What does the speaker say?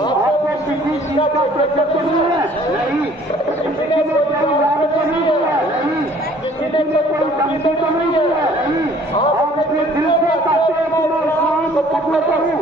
आपको किसी चीज का प्रेशर तो नहीं है? नहीं। किसी ने कोई लालच तो नहीं है? नहीं। किसी ने कोई धमकी तो नहीं है? नहीं। आप अपने दिल से कहते हैं कि मैं इस्लाम को कबूल करूं।